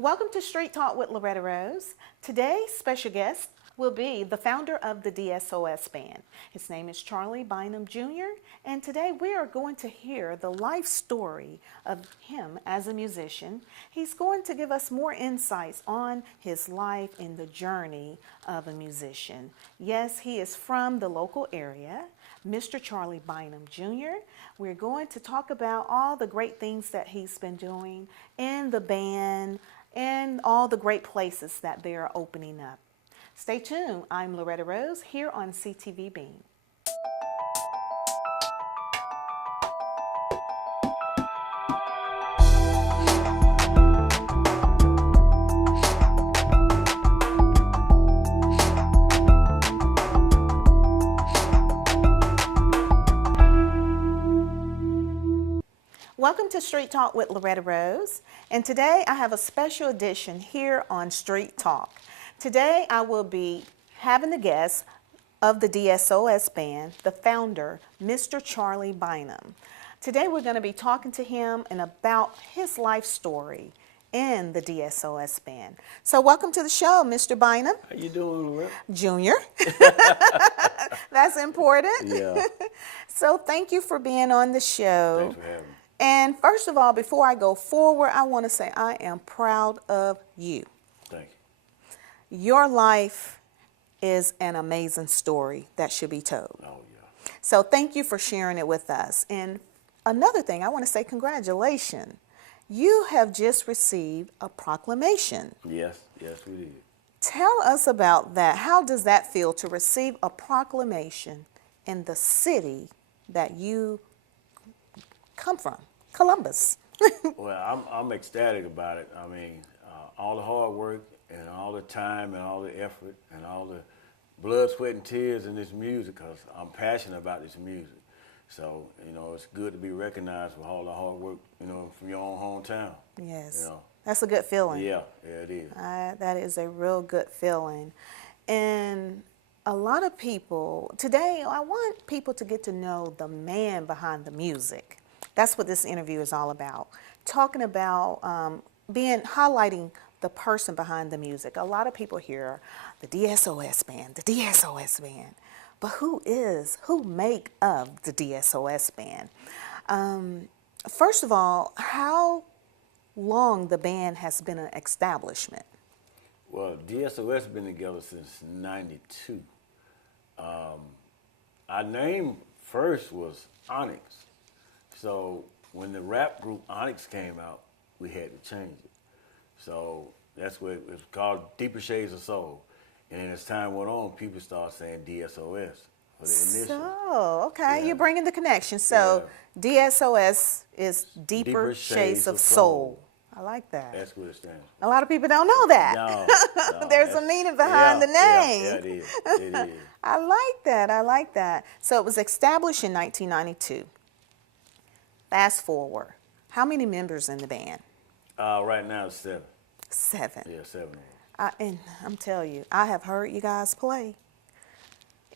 Welcome to Street Talk with Loretta Rose. Today's special guest will be the founder of the D.S.O.S band. His name is Charlie Bynam Jr. And today we are going to hear the life story of him as a musician. He's going to give us more insights on his life and the journey of a musician. Yes, he is from the local area, Mr. Charlie Bynam Jr. We're going to talk about all the great things that he's been doing in the band and all the great places that they are opening up. Stay tuned. I'm Loretta Rose here on CTV Beam. Welcome to Street Talk with Loretta Rose, and today I have a special edition here on Street Talk. Today I will be having the guest of the D.S.O.S band, the founder, Mr. Charlie Bynam. Today we're going to be talking to him and about his life story in the D.S.O.S band. So welcome to the show, Mr. Bynam. How you doing, Loretta? Junior. That's important. Yeah. So thank you for being on the show. Thanks for having me. And first of all, before I go forward, I want to say I am proud of you. Thank you. Your life is an amazing story that should be told. Oh, yeah. So thank you for sharing it with us. And another thing, I want to say congratulations. You have just received a proclamation. Yes, we did. Tell us about that. How does that feel to receive a proclamation in the city that you come from, Columbus? Well, I'm ecstatic about it. I mean, all the hard work and all the time and all the effort and all the blood, sweat, and tears in this music, because I'm passionate about this music. So, it's good to be recognized for all the hard work, from your own hometown. Yes, that's a good feeling. Yeah, it is. That is a real good feeling. And a lot of people, today I want people to get to know the man behind the music. That's what this interview is all about. Talking about highlighting the person behind the music. A lot of people hear the D.S.O.S band, the D.S.O.S band. But who make up the D.S.O.S band? First of all, how long the band has been an establishment? Well, D.S.O.S been together since '92. Our name first was Onyx. So when the rap group Onyx came out, we had to change it. So that's what it was called, Deeper Shades of Soul. And then as time went on, people started saying D.S.O.S for the initial. So, okay, Yeah. You're bringing the connection. So D.S.O.S is Deeper Shades of Soul. I like that. That's what it stands for. A lot of people don't know that. No, There's a meaning behind the name. Yeah, it is. It is. I like that. I like that. So it was established in 1992. Fast forward. How many members in the band? Right now it's 7. 7. Yeah, 7. And I'm telling you, I have heard you guys play.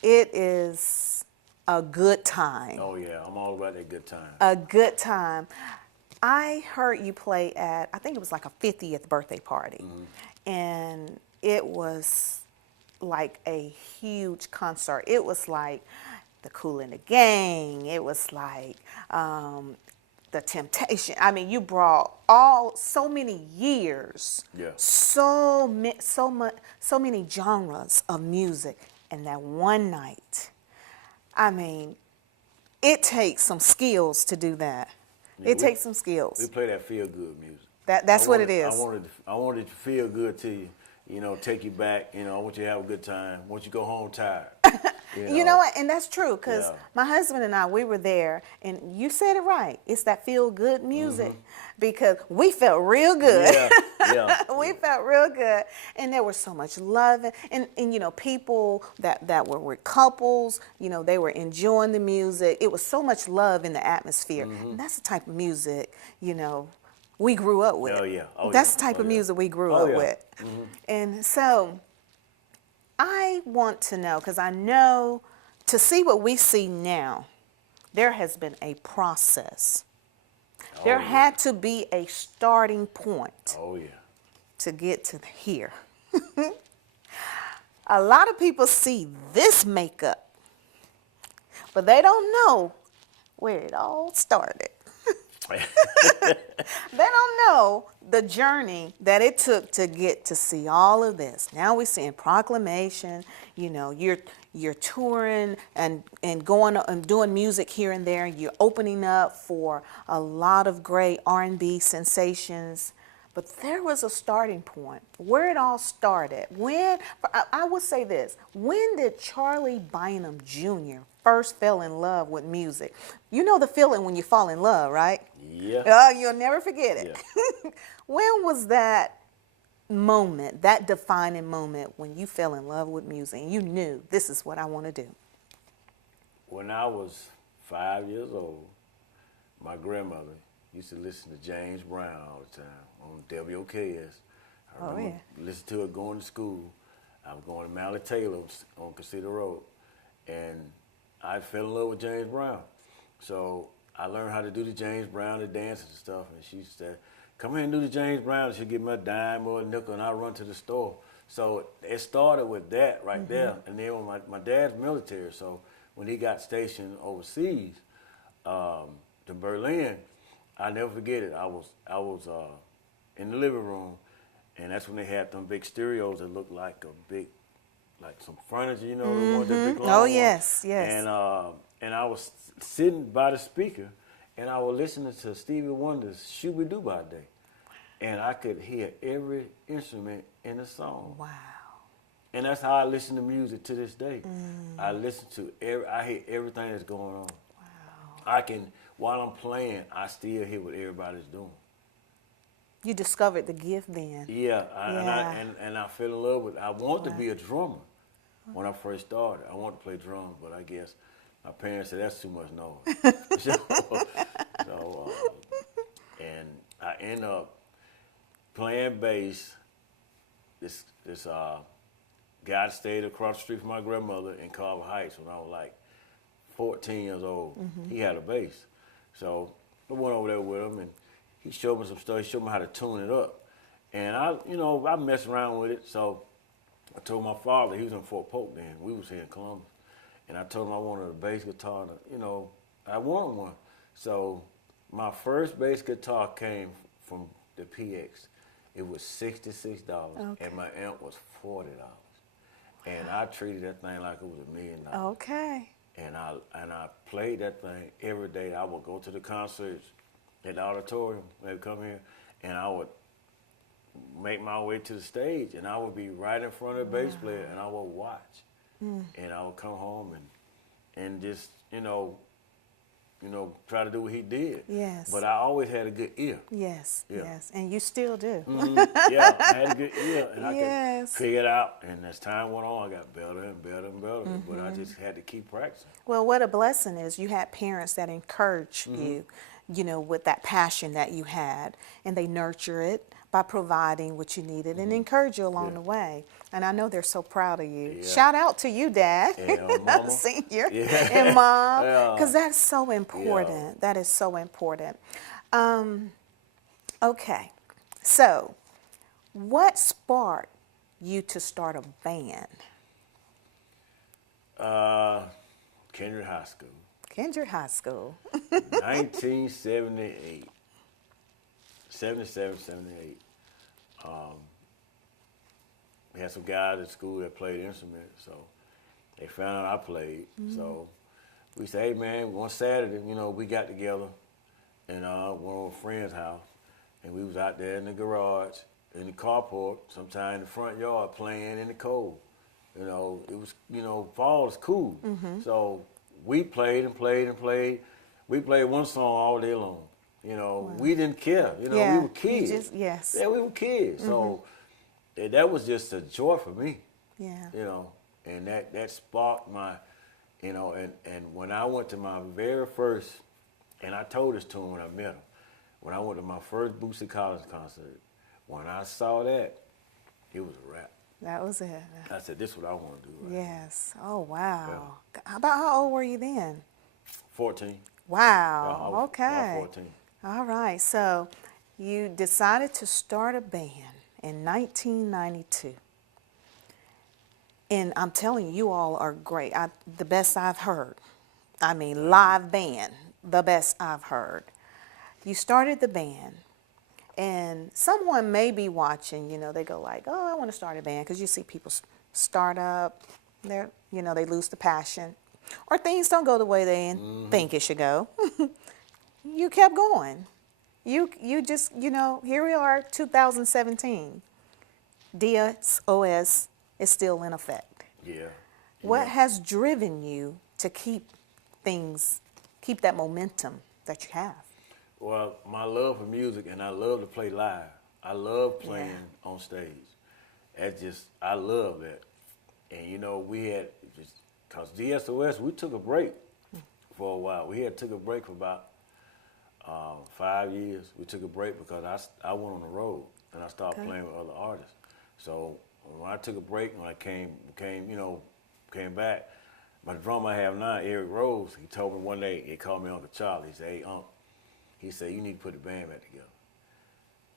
It is a good time. Oh, yeah. I'm all about that good time. A good time. I heard you play at, I think it was like a 50th birthday party. Mm-hmm. And it was like a huge concert. It was like the Kool and the Gang. It was like the Temptation. I mean, you brought so many years, Yeah. so many genres of music in that one night. I mean, it takes some skills to do that. Yeah, it takes some skills. We play that feel-good music. That's what it is. I wanted it to feel good to you, take you back. I want you to have a good time. I want you to go home tired. You know what? And that's true, because Yeah. my husband and I, we were there, and you said it right. It's that feel-good music, because we felt real good. Yeah. We felt real good. And there was so much love. And people that were with couples, they were enjoying the music. It was so much love in the atmosphere. And that's the type of music, we grew up with. Oh, yeah. That's the type of music we grew up with. And so I want to know, because I know to see what we see now, there has been a process. There had to be a starting point Oh, yeah. to get to here. A lot of people see this makeup, but they don't know where it all started. They don't know the journey that it took to get to see all of this. Now we're seeing Proclamation, you know, you're touring and going and doing music here and there. You're opening up for a lot of great R&B sensations. But there was a starting point where it all started. When, I would say this, when did Charlie Bynam Jr. first fell in love with music? You know the feeling when you fall in love, right? Yeah. You'll never forget it. Yeah. When was that moment, that defining moment when you fell in love with music and you knew this is what I want to do? When I was 5 years old, my grandmother used to listen to James Brown all the time on W.O.K.S. I remember listening to it going to school. I was going to Mally Taylor's on Casita Road, and I fell in love with James Brown. So I learned how to do the James Brown, the dances and stuff, and she said, come here and do the James Brown. And she'd give me a dime or a nickel, and I'd run to the store. So it started with that right there. And then when my dad's military, so when he got stationed overseas to Berlin, I never forget it. I was in the living room, and that's when they had them big stereos that looked like a big, like some furniture, you know, the ones that big long ones. Yes. And I was sitting by the speaker, and I was listening to Stevie Wonder's Shooby-Doo Day, and I could hear every instrument in the song. Wow. And that's how I listen to music to this day. I listen to I hear everything that's going on. Wow. I can, while I'm playing, I still hear what everybody's doing. You discovered the gift then. Yeah, and I fell in love with it. I wanted to be a drummer when I first started. I wanted to play drums, but I guess my parents said that's too much noise. And I ended up playing bass. This guy stayed across the street from my grandmother in Carver Heights when I was like 14 years old. He had a bass. So I went over there with him, and he showed me some stuff. He showed me how to tune it up. And I messed around with it. So I told my father, he was in Fort Polk then. We was here in Columbus. And I told him I wanted a bass guitar. And, I wanted one. So my first bass guitar came from the PX. It was $66, and my amp was $40. And I treated that thing like it was $1 million. Okay. And I played that thing every day. I would go to the concerts at the auditorium. They'd come here, and I would make my way to the stage, and I would be right in front of the bass player, and I would watch. And I would come home and just, try to do what he did. Yes. But I always had a good ear. Yes, yes. And you still do. Yeah, I had a good ear, and I could Yes. figure it out. And as time went on, I got better and better and better. But I just had to keep practicing. Well, what a blessing is you had parents that encouraged you, with that passion that you had, and they nurture it by providing what you needed and encourage you along the way. And I know they're so proud of you. Yeah. Shout out to you, Dad, Yeah, Mama. Senior, Yeah. and Mom, Yeah. because that's so important. Yeah. That is so important. Okay, so what sparked you to start a band? Kendrick High School. Kendrick High School. 1978. 77, 78. We had some guys at school that played instruments, so they found out I played. So we said, hey man, one Saturday, we got together in one of our friends' house, and we was out there in the garage, in the carport, sometime in the front yard playing in the cold. It was, fall is cool. So we played and played and played. We played one song all day long. We didn't care. We were kids. Yes. Yeah, we were kids. So that was just a joy for me. Yeah. And that sparked my, and when I went to my very first, and I told this to him when I met him, when I went to my first Bootsy Collins concert, when I saw that, it was a wrap. That was it. I said, this is what I want to do. Right Yes. Oh, wow. How old were you then? 14. Wow. I was Okay. 14. All right. So you decided to start a band, in 1992. And I'm telling you, you all are great. The best I've heard. I mean, live band, the best I've heard. You started the band, and someone may be watching, you know, they go like, oh, I want to start a band, because you see people start up, they lose the passion, or things don't go the way they think it should go. You kept going. You just, here we are, 2017. D.S.O.S. is still in effect. Yeah. What has driven you to keep that momentum that you have? Well, my love for music, and I love to play live. I love playing on stage. I love that. And we had because D.S.O.S. we took a break for a while. We had took a break for about 5 years. We took a break because I went on the road and I started playing with other artists. So when I took a break, when I came back, my drummer I have now, Eric Rose, he told me one day, he called me Uncle Charlie. He said, hey, he said, you need to put the band back together.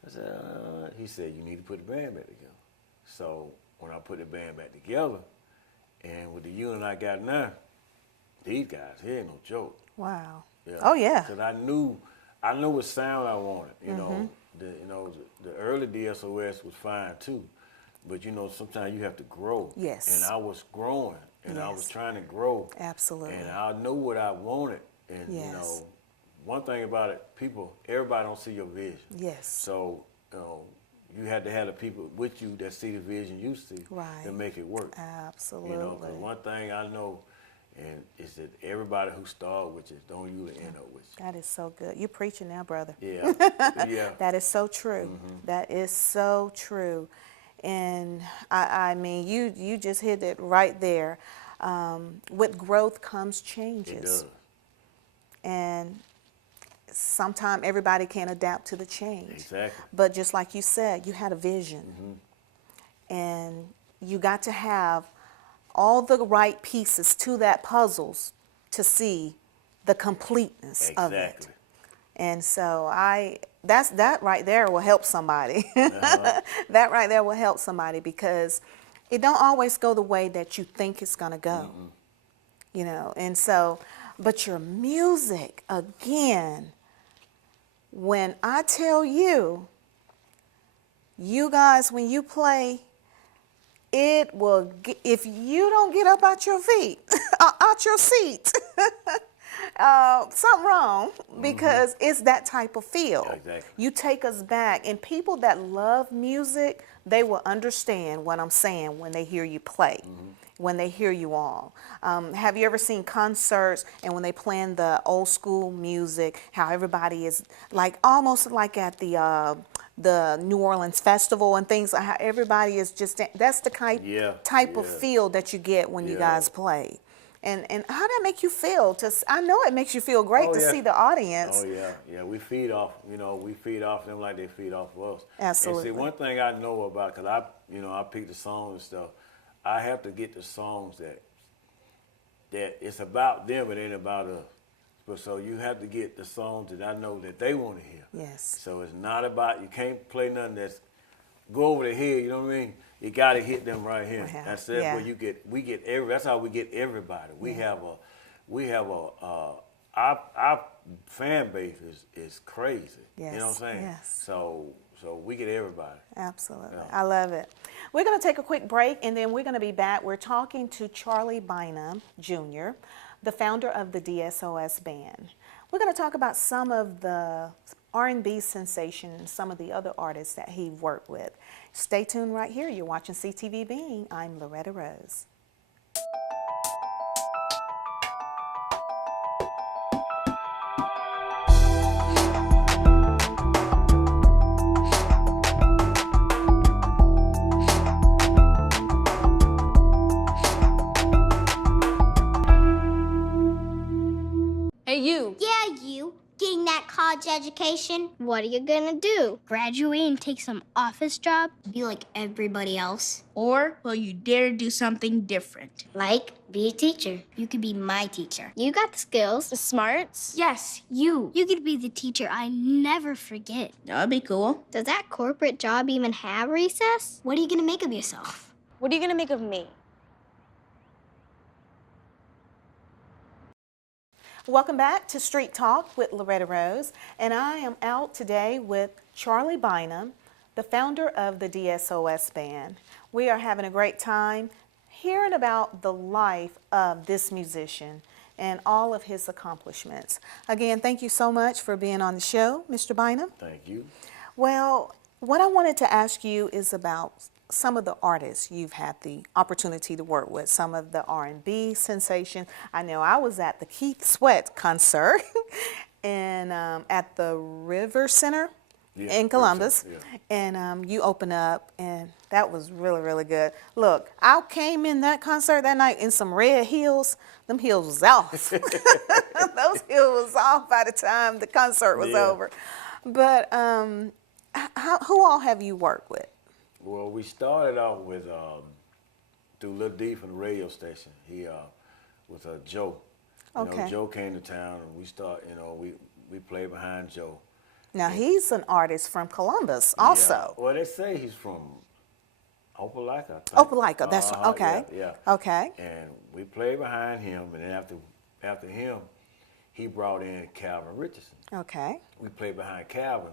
I said, he said, you need to put the band back together. So when I put the band back together, and with the unit I got now, these guys, he ain't no joke. Wow. Yeah. Oh yeah. Because I knew what sound I wanted. The early D.S.O.S. was fine too, but sometimes you have to grow. Yes. And I was growing, and I was Yes. trying to grow. Absolutely. And I knew what I wanted, and Yes. one thing about it, everybody don't see your vision. Yes. So you had to have the people with you that see the vision you see to make it work. Absolutely. 'Cause one thing I know, and is that everybody who start with you don't usually end up with you. That is so good. You're preaching now, brother. Yeah, yeah. That is so true. That is so true. And I mean, you just hit it right there. With growth comes changes. It does. And sometimes everybody can't adapt to the change. Exactly. But just like you said, you had a vision. And you got to have all the right pieces to that puzzles to see the completeness of it. Exactly. And so that right there will help somebody. That right there will help somebody, because it don't always go the way that you think it's going to go. And so, but your music, again, when I tell you, you guys, when you play, it will, if you don't get up out your feet, out your seat, something wrong, because it's that type of feel. Yeah, exactly. You take us back, and people that love music, they will understand what I'm saying when they hear you play, when they hear you all. Have you ever seen concerts, and when they playing the old school music, how everybody is like almost like at the New Orleans festival and things, like how everybody is just, that's the type of feel that you get when you guys play. And how that make you feel? I know it makes you feel great to see the audience. Oh yeah. We feed off them like they feed off of us. Absolutely. And see, one thing I know about, because I pick the songs and stuff, I have to get the songs that it's about them, it ain't about us. But so you have to get the songs that I know that they want to hear. Yes. So it's not about, you can't play nothing that's go over the head, you know what I mean? You got to hit them right here. That's where that's how we get everybody. We have our fan base is crazy. Yes. You know what I'm saying? Yes. So we get everybody. Absolutely. Yeah. I love it. We're going to take a quick break, and then we're going to be back. We're talking to Charlie Bynam, Jr., the founder of the D.S.O.S. band. We're going to talk about some of the R&B sensation and some of the other artists that he worked with. Stay tuned right here. You're watching CTV Being. I'm Loretta Rose. Hey, you. Yeah, you. Getting that college education, what are you gonna do? Graduate and take some office job? Be like everybody else? Or will you dare do something different? Like, be a teacher. You could be my teacher. You got the skills, the smarts. Yes, you. You could be the teacher I never forget. That'd be cool. Does that corporate job even have recess? What are you gonna make of yourself? What are you gonna make of me? Welcome back to Street Talk with Loretta Rose, and I am out today with Charlie Bynam, the founder of the D.S.O.S band. We are having a great time hearing about the life of this musician and all of his accomplishments. Again, thank you so much for being on the show, Mr. Bynam. Thank you. Well, what I wanted to ask you is about some of the artists you've had the opportunity to work with, some of the R&B sensation. I know I was at the Keith Sweat concert and at the River Center in Columbus, and you opened up, and that was really, really good. Look, I came in that concert that night in some red heels. Them heels was off. Those heels was off by the time the concert was over. But who all have you worked with? Well, we started off with through Lil D from the radio station. He with Joe. You know, Joe came to town, and we played behind Joe. Now he's an artist from Columbus, also. Yeah. Well, they say he's from Opelika. Opelika, that's okay. Yeah. Okay. And we played behind him, and then after him, he brought in Calvin Richardson. Okay. We played behind Calvin.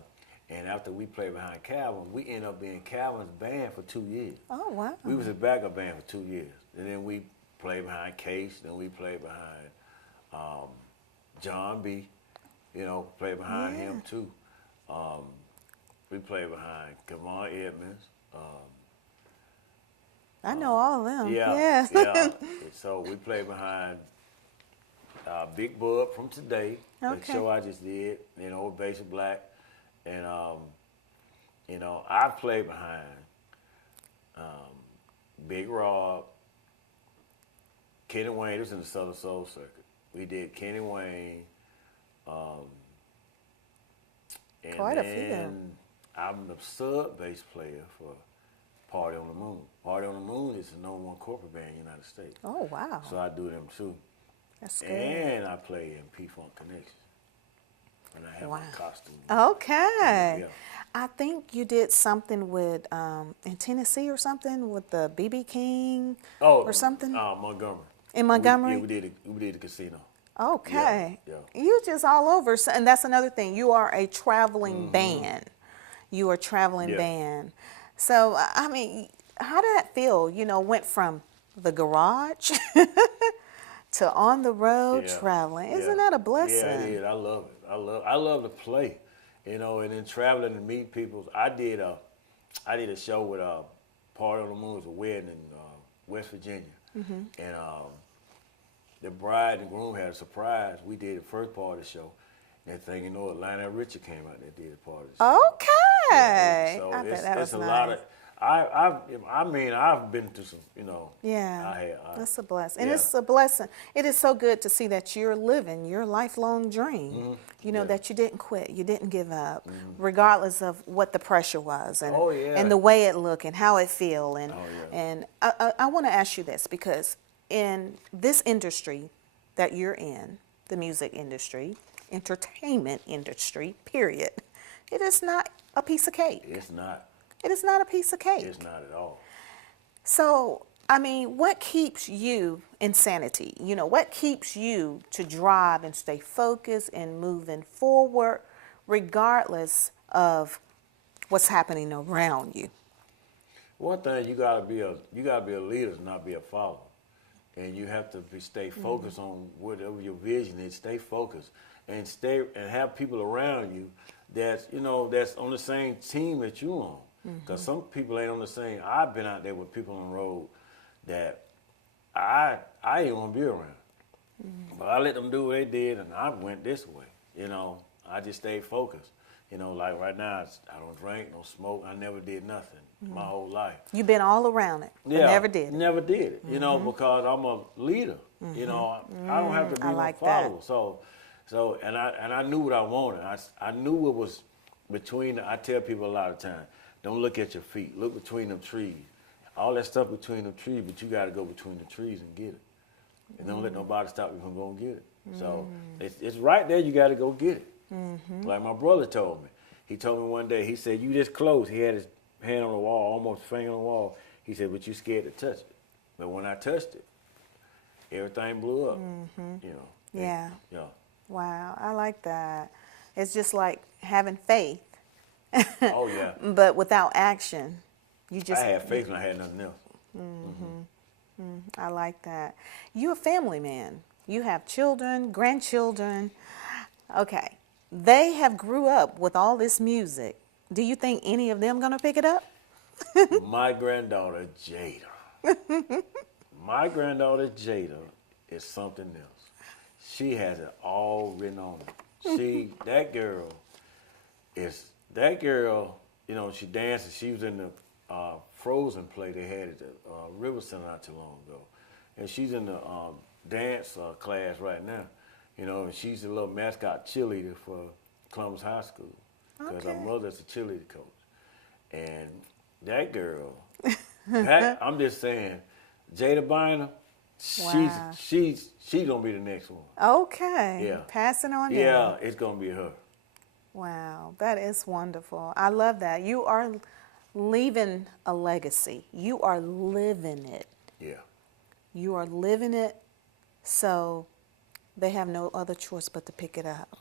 And after we played behind Calvin, we ended up being Calvin's band for 2 years. Oh, wow. We was a backup band for 2 years. And then we played behind Case, then we played behind John B. You know, played behind him too. We played behind Kevon Edmonds. I know all of them. Yeah. Yeah. So we played behind Big Bub from Today, the show I just did, you know, Basic Black. And, you know, I played behind Big Rob, Kenny Wayne. It was in the Southern Soul Circuit. We did Kenny Wayne. And Quite a then few. I'm the sub bass player for Party on the Moon. Party on the Moon is the #1 corporate band in the United States. Oh, wow. So I do them too. That's good. And I play in P-Funk Connection. And I have my costume. Okay. Yeah. I think you did something with in Tennessee or something with the BB King or something. Montgomery. In Montgomery? We did the casino. Okay. Yeah. You just all over. And that's another thing. You are a traveling band. You are a traveling band. So, I mean, how did that feel? You know, went from the garage to on the road traveling. Isn't that a blessing? Yeah, it is. I love it. I love to play, you know, and then traveling to meet people. I did a show with Party on the Moon. It was a wedding in West Virginia, and the bride and groom had a surprise. We did the first part of the show. Next thing you know, Lionel Richie came out and did a part of the show. Okay. So I bet that was a nice. lot of. I mean, I've been through some, you know. Yeah, that's a blessing. And yeah. it's a blessing. It is so good to see that you're living your lifelong dream. You know, that you didn't quit, you didn't give up, regardless of what the pressure was and, and the way it looked and how it feel. And, and I want to ask you this, because in this industry that you're in, the music industry, entertainment industry, period, it is not a piece of cake. It's not. It is not a piece of cake. It's not at all. So, I mean, what keeps you in sanity? You know, what keeps you to drive and stay focused and moving forward, regardless of what's happening around you? One thing, you gotta be a leader, not be a follower, and you have to stay focused on whatever your vision is. Stay focused and have people around you that's on the same team that you on. Because some people ain't on the same. I've been out there with people on the road that I didn't want to be around. But I let them do what they did, and I went this way. You know, I just stayed focused. You know, like right now, I don't drink, don't smoke. I never did nothing my whole life. You've been all around it, but never did it. Never did it. You know, because I'm a leader. You know, I don't have to be no follower. So, So, and I knew what I wanted. I knew what was between. I tell people a lot of times, don't look at your feet. Look between them trees. All that stuff between them trees, but you got to go between the trees and get it. And don't let nobody stop you from going to get it. So it's right there. You got to go get it. Like my brother told me. He told me one day. He said, "You this close." He had his hand on the wall, almost finger on the wall. He said, "But you scared to touch it." But when I touched it, everything blew up. You know. Yeah. Yeah. Wow, I like that. It's just like having faith, Oh yeah. but without action. You just I had faith when I had nothing else. I like that. You're a family man. You have children, grandchildren. Okay. They have grew up with all this music. Do you think any of them gonna pick it up? My granddaughter Jada. My granddaughter Jada is something else. She has it all written on her. That girl, you know, she dances. She was in the Frozen play they had at the River Center not too long ago. And she's in the dance class right now. You know, and she's a little mascot cheerleader for Columbus High School. Because her mother's a cheerleader coach. And that girl, I'm just saying, Jada Bynam, Wow. she's gonna be the next one. Okay. Yeah. Passing on Yeah, down. it's gonna be her. Wow, that is wonderful. I love that. You are leaving a legacy. You are living it. Yeah. You are living it, so they have no other choice but to pick it up.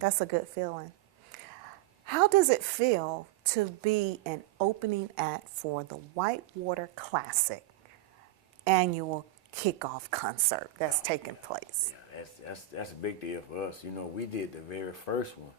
That's a good feeling. How does it feel to be an opening act for the Whitewater Classic annual kickoff concert that's taking place? Yeah, that's a big deal for us. You know, we did the very first one.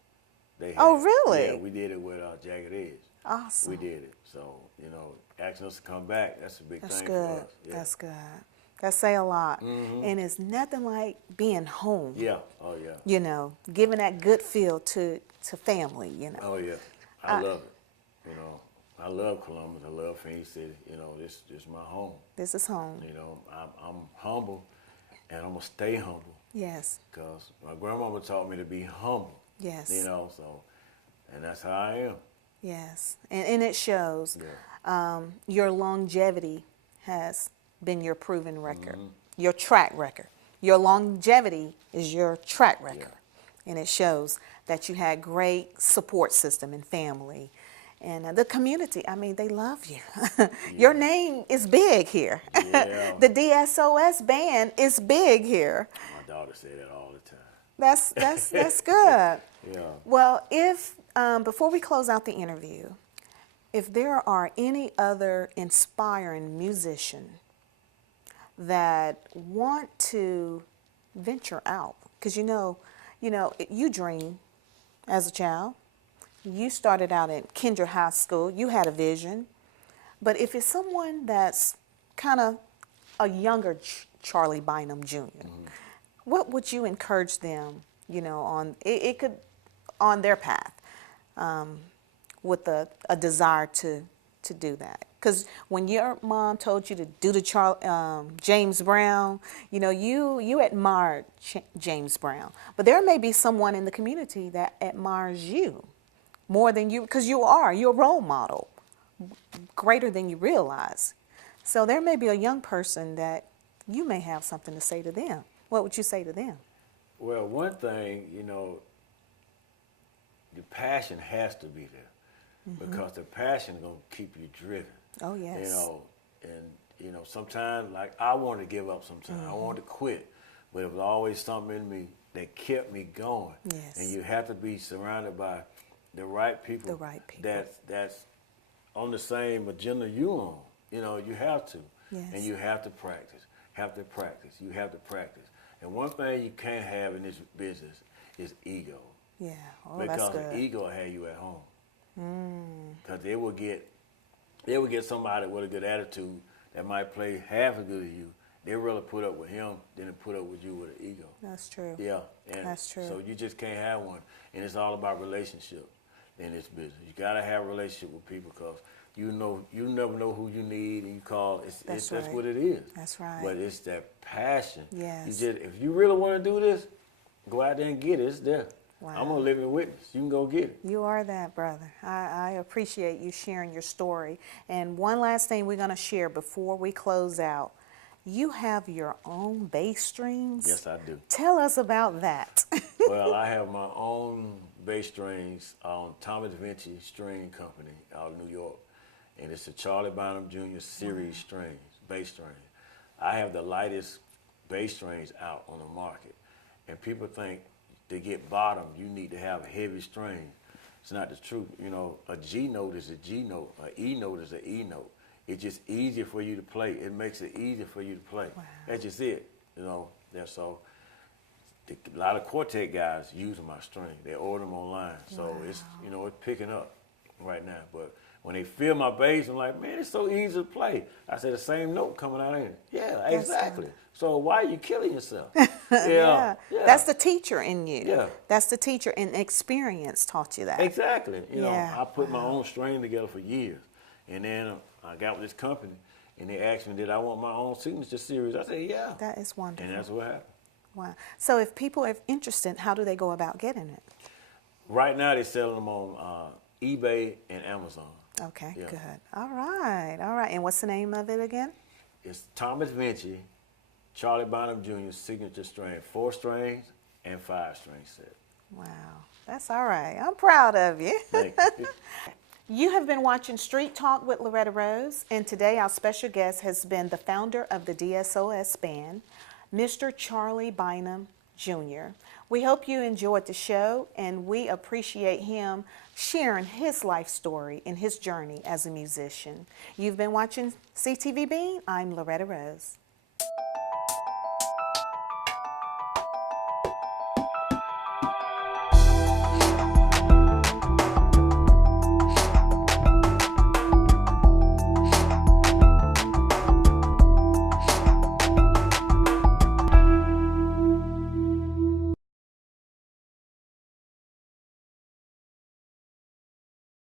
They had. Oh, really? Yeah, we did it with Jagged Edge. Awesome. We did it. So, you know, asking us to come back, that's a big That's thing good. for us. Yeah. That's good. That say a lot. And it's nothing like being home. Yeah. Oh, yeah. You know, giving that good feel to family, you know. Oh, yeah. I love it. You know, I love Columbus. I love Phoenix City. You know, this is my home. This is home. You know, I'm humble, and I'm going to stay humble. Yes. Because my grandmama taught me to be humble. Yes. You know, so, and that's how I am. Yes. And it shows. Yeah. Your longevity has been your proven record, your track record. Your longevity is your track record. And it shows that you had great support system and family. And the community, I mean, they love you. Your name is big here. Yeah. The D.S.O.S. band is big here. My daughter say that all the time. That's good. Yeah. Well, if before we close out the interview, if there are any other inspiring musician that want to venture out, because you dream as a child. You started out at Kendra High School. You had a vision. But if it's someone that's kind of a younger Charlie Bynam Jr., what would you encourage them, on it could on their path with a desire to do that? Because when your mom told you to do the James Brown, you admired James Brown. But there may be someone in the community that admires you more than you, because you're a role model, greater than you realize. So there may be a young person that you may have something to say to them. What would you say to them? Well, one thing, the passion has to be there, because the passion is going to keep you driven. Oh, yes. Sometimes, like, I wanted to give up sometimes. I wanted to quit, but it was always something in me that kept me going. Yes. And you have to be surrounded by the right people. The right people. That's on the same agenda you on. You have to. Yes. And you have to practice. You have to practice. And one thing you can't have in this business is ego. Yeah. Oh, because that's good. the ego will have you at home. Because they will get somebody with a good attitude that might play half as good as you. They'd rather put up with him than to put up with you with an ego. That's true. Yeah. And That's true. So you just can't have one. And it's all about relationship in this business. You got to have a relationship with people, because you never know who you need, and you call. That's right. what it is. That's right. But it's that passion. Yes. If you really want to do this, go out there and get it. It's there. Wow. I'm a living witness. You can go get it. You are that, brother. I appreciate you sharing your story. And one last thing we're going to share before we close out. You have your own bass strings? Yes, I do. Tell us about that. Well, I have my own bass strings on Thomas Vinci String Company out of New York. And it's the Charlie Bynam Jr. series strings, bass strings. I have the lightest bass strings out on the market. And people think to get bottom, you need to have heavy strings. It's not the truth. You know, a G note is a G note. An E note is an E note. It's just easier for you to play. It makes it easier for you to play. Wow. That's just it. You know, that's so. A lot of quartet guys using my string. They order them online. So it's, you know, it's picking up right now. But when they feel my bass, I'm like, man, it's so easy to play. I said the same note coming out in it. Yeah, exactly. So why are you killing yourself? Yeah. That's the teacher in you. Yeah. That's the teacher, and experience taught you that. Exactly. You know, Yeah. I put my own string together for years. And then I got with this company, and they asked me, did I want my own signature series? I said, yeah. That is wonderful. And that's what happened. Wow. So if people are interested, how do they go about getting it? Right now, they're selling them on eBay and Amazon. Okay, Yeah. good. All right, all right. And what's the name of it again? It's Thomas Vinci, Charlie Bynam Jr. signature string, 4 strings and 5 string set. Wow, that's all right. I'm proud of you. Thank you. You have been watching Street Talk with Loretta Rose, and today our special guest has been the founder of the D.S.O.S band, Mr. Charlie Bynam Jr. We hope you enjoyed the show, and we appreciate him sharing his life story and his journey as a musician. You've been watching CTV Bean. I'm Loretta Rose.